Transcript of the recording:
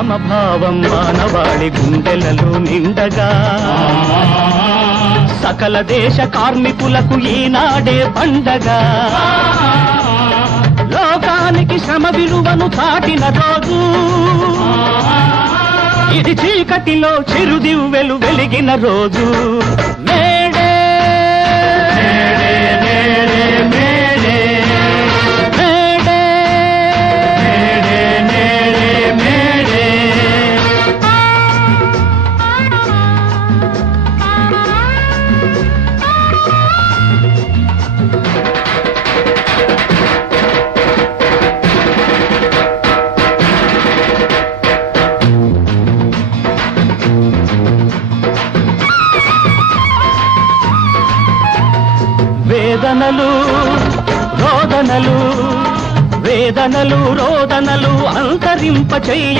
సమభావం మానవాళి గుండెలలో నిండగా సకల దేశ కార్మికులకు ఈనాడే పండగ లోకానికి శ్రమ విలువను చాటిన రోజు ఇది చీకటిలో చిరుదివ్వెలు వెలిగిన రోజు మేడే వేదనలు రోదనలు వేదనలు రోదనలు అంతరింప చెయ్య